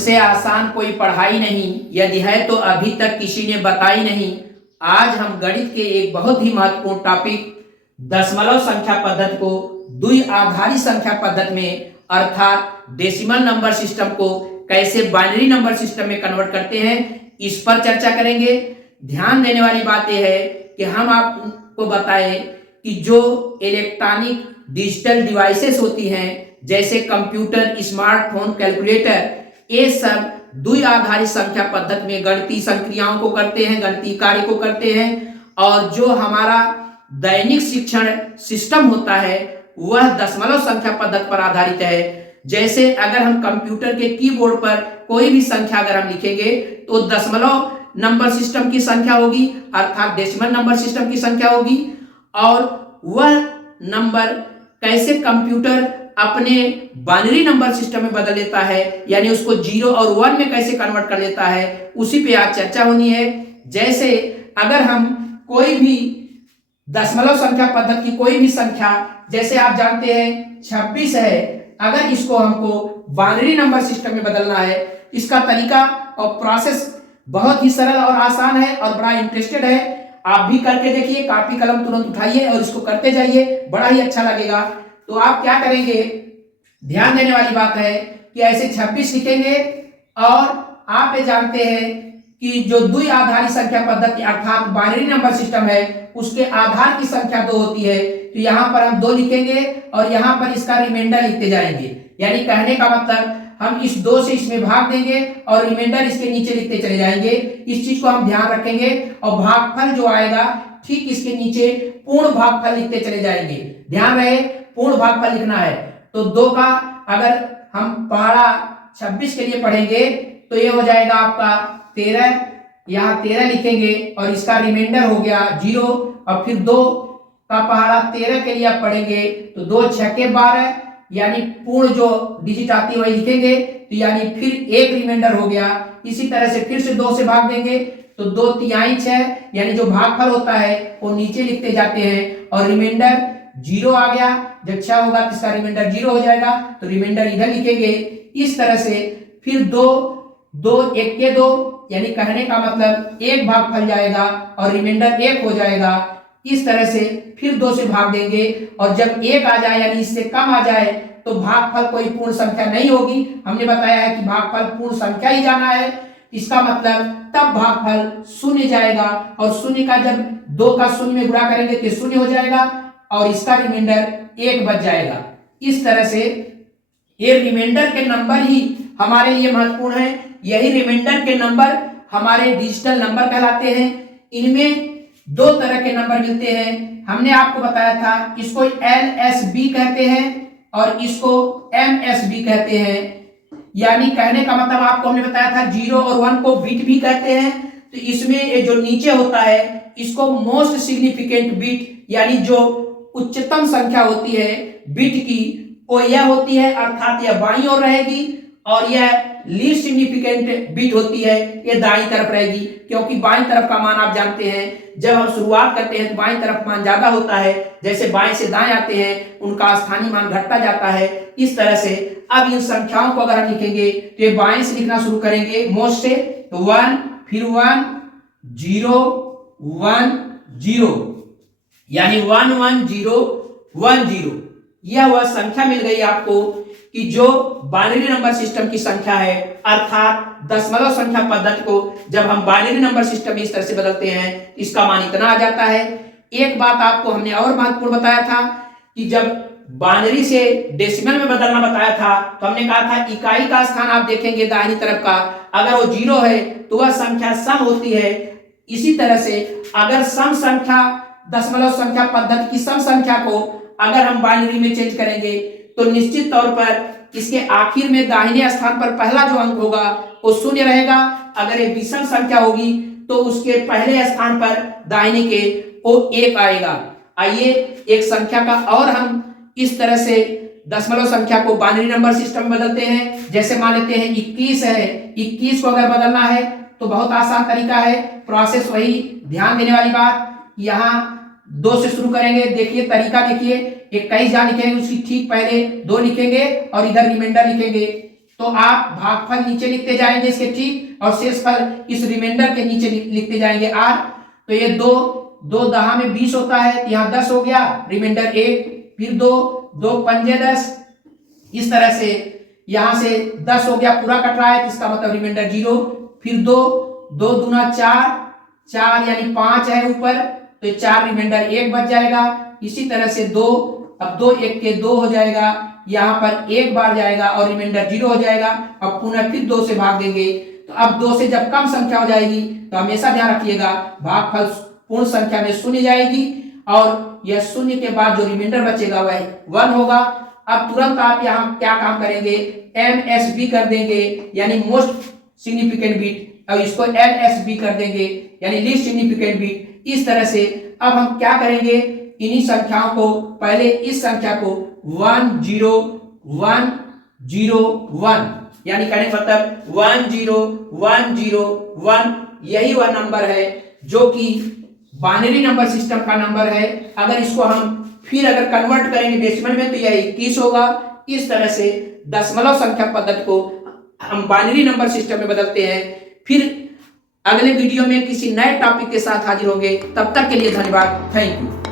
मुझसे आसान कोई पढ़ाई नहीं, यदि है तो अभी तक किसी ने बताई नहीं। आज हम गणित के एक बहुत ही महत्वपूर्ण टॉपिक दशमलव संख्या पद्धति को द्विआधारी संख्या पद्धति में अर्थात डेसिमल नंबर सिस्टम को कैसे बाइनरी नंबर सिस्टम में कन्वर्ट करते हैं, इस पर चर्चा करेंगे। ध्यान देने वाली बात यह है कि हम आपको बताएं कि जो इलेक्ट्रॉनिक डिजिटल डिवाइसेस होती हैं जैसे कंप्यूटर, स्मार्टफोन, कैलकुलेटर, ये सब द्विआधारी संख्या पद्धति में गणितीय संक्रियाओं को करते हैं, गणितीय कार्य को करते हैं। और जो हमारा दैनिक शिक्षण सिस्टम होता है वह दशमलव संख्या पद्धति पर आधारित है। जैसे अगर हम कंप्यूटर के कीबोर्ड पर कोई भी संख्या अगर हम लिखेंगे तो दशमलव नंबर सिस्टम की संख्या होगी अर्थात डेसिमल नंबर सिस्टम की संख्या होगी। और वह नंबर कैसे कंप्यूटर अपने बाइनरी नंबर सिस्टम में बदल लेता है, यानी उसको 0 और 1 में कैसे कन्वर्ट कर लेता है, उसी पे आज चर्चा होनी है। जैसे अगर हम कोई भी दशमलव संख्या पद्धति की कोई भी संख्या, जैसे आप जानते हैं 26 है, अगर इसको हमको बाइनरी नंबर सिस्टम में बदलना है, इसका तरीका और प्रोसेस बहुत ही सरल और आसान है और बड़ा इंटरेस्टेड है। आप भी करके देखिए, कॉपी कलम तुरंत उठाइए और इसको करते जाइए, बड़ा ही अच्छा लगेगा। तो आप क्या करेंगे, ध्यान देने वाली बात है कि ऐसे 26 लिखेंगे और आप ये जानते हैं कि जो द्विआधारी संख्या पद्धति अर्थात बाइनरी नंबर सिस्टम है उसके आधार की संख्या 2 होती है। तो यहाँ पर हम 2 लिखेंगे और यहाँ पर इसका रिमाइंडर लिखते जाएंगे, यानी कहने का मतलब हम इस 2 से इसमें भाग देंगे और रिमाइंडर इसके नीचे लिखते चले जाएंगे। इस चीज को हम ध्यान रखेंगे और भागफल जो आएगा ठीक इसके नीचे पूर्ण भागफल लिखते चले जाएंगे। ध्यान रहे पूर्ण भागफल लिखना है। तो 2 का अगर हम पहाड़ा 26 के लिए पढ़ेंगे तो ये हो जाएगा आपका 13, यहाँ 13 लिखेंगे और इसका रिमाइंडर हो गया 0। और फिर 2 का पहाड़ा 13 के लिए आप पढ़ेंगे तो 2 छक्के 12, यानी पूर्ण जो डिजिट आती है वही लिखेंगे, तो यानी फिर एक रिमाइंडर हो गया। इसी तरह से फिर से 2 से भाग देंगे तो 2 तिहाई 6, यानी जो भागफल होता है वो नीचे लिखते जाते हैं और रिमाइंडर 0 आ गया। जब 6 होगा तो इसका रिमाइंडर 0 हो जाएगा, तो रिमाइंडर इधर लिखेंगे। इस तरह से फिर 2 2 1 के 2, यानी कहने का मतलब एक भागफल जाएगा और रिमाइंडर 1 हो जाएगा। इस तरह से फिर 2 से भाग देंगे और जब 1 आ जाए यानी इससे कम आ जाए तो भागफल कोई पूर्ण संख्या नहीं होगी। हमने बताया है कि भागफल पूर्ण संख्या ही जाना है, इसका मतलब तब भागफल 0 जाएगा और 0 का जब 2 का 0 में गुणा करेंगे तो 0 हो जाएगा और इसका रिमाइंडर 1 बच जाएगा। इस तरह से ये रिमाइंडर के नंबर ही हमारे लिए महत्वपूर्ण है। यही रिमाइंडर के नंबर हमारे डिजिटल नंबर कहलाते हैं। इनमें 2 तरह के नंबर मिलते हैं। हमने आपको बताया था इसको LSB कहते हैं और इसको MSB कहते हैं, यानी कहने का मतलब आपको हमने बताया था 0 और 1 को बिट भी कहते हैं। तो इसमें ये जो नीचे होता है इसको मोस्ट सिग्निफिकेंट बिट, यानी जो उच्चतम संख्या होती है बिट की वो यह होती है, अर्थात यह बाईं ओर रहेगी और यह लीस्ट सिग्निफिकेंट बिट होती है, ये दाईं तरफ रहेगी। क्योंकि बाईं तरफ का मान आप जानते हैं जब हम शुरुआत करते हैं तो बाईं तरफ मान ज्यादा होता है, जैसे बाएं से दाएं आते हैं उनका स्थानीय मान घटता जाता है। इस तरह से अब इन संख्याओं को अगर हम लिखेंगे तो ये बाएं से लिखना शुरू करेंगे मोस्ट से, तो 1 फिर 1 0 1 0, यानी 1 1 0 1 0। यह वह संख्या मिल गई आपको कि जो बाइनरी नंबर सिस्टम की संख्या है अर्थात दशमलव संख्या पद्धति को जब हम बाइनरी नंबर सिस्टम में इस तरह से बदलते हैं इसका मान इतना आ जाता है। एक बात आपको हमने और महत्वपूर्ण बताया था कि जब बाइनरी से डेसिमल में बदलना बताया था तो हमने कहा था इकाई का स्थान आप देखेंगे दाहिनी तरफ का, अगर वो 0 है तो वह संख्या सम होती है। इसी तरह से अगर सम संख्या दशमलव संख्या पद्धति की सम संख्या को अगर हम बाइनरी में चेंज करेंगे तो निश्चित तौर पर इसके आखिर में दाहिने स्थान पर पहला जो अंक होगा वो 0 रहेगा। अगर ये विषम संख्या होगी तो उसके पहले स्थान पर दाहिने के वो 1 आएगा। आइए एक संख्या का और हम इस तरह से दशमलव संख्या को बाइनरी नंबर सिस्टम में बदलते हैं। जैसे मान लेते हैं 21 है, 21 को अगर बदलना है तो बहुत आसान तरीका है, प्रोसेस वही। ध्यान देने वाली बात, यहाँ 2 से शुरू करेंगे, देखिए तरीका देखिए, 21 जहां लिखेंगे उसकी ठीक पहले 2 लिखेंगे और इधर रिमाइंडर लिखेंगे। तो आप भागफल नीचे लिखते जाएंगे इसके ठीक, और शेषफल इस रिमाइंडर के नीचे लिखते जाएंगे r। तो ये 2 दहा में 20 होता है, यहाँ 10 हो गया, रिमाइंडर 1, फिर 2 पंजे 10, इस तरह से यहां से 10 हो गया, पूरा कट रहा है, इसका मतलब रिमाइंडर 0, फिर 2 दूना 4 यानी 5 है ऊपर, तो 4 रिमाइंडर 1 बच जाएगा। इसी तरह से 2, अब 2 1 के 2 हो जाएगा, यहाँ पर 1 बार जाएगा और रिमाइंडर 0 हो जाएगा। अब पुनः फिर 2 से भाग देंगे, तो अब 2 से जब कम संख्या हो जाएगी तो हमेशा ध्यान रखिएगा भागफल पूर्ण संख्या में शून्य जाएगी, और यह शून्य के बाद जो रिमाइंडर बचेगा वह 1 होगा। अब तुरंत आप यहाँ क्या काम करेंगे, MSB कर देंगे यानी मोस्ट सिग्निफिकेंट बिट, और इसको LSB कर देंगे यानी लीस्ट सिग्निफिकेंट बिट। इस तरह से अब हम क्या करेंगे, इन्हीं संख्याओं को, पहले इस संख्या को 1 0 1 0 1 यानी कहने का मतलब 1 0 1 0 1, यही वह नंबर है जो कि बाइनरी नंबर सिस्टम का नंबर है। अगर इसको हम फिर अगर कन्वर्ट करेंगे डेसिमल में तो यह 21 होगा। इस तरह से दशमलव संख्या पद्धति को हम बाइनरी नंबर सिस्टम में बदलते हैं। फिर अगले वीडियो में किसी नए टॉपिक के साथ हाजिर होंगे, तब तक के लिए धन्यवाद, थैंक यू।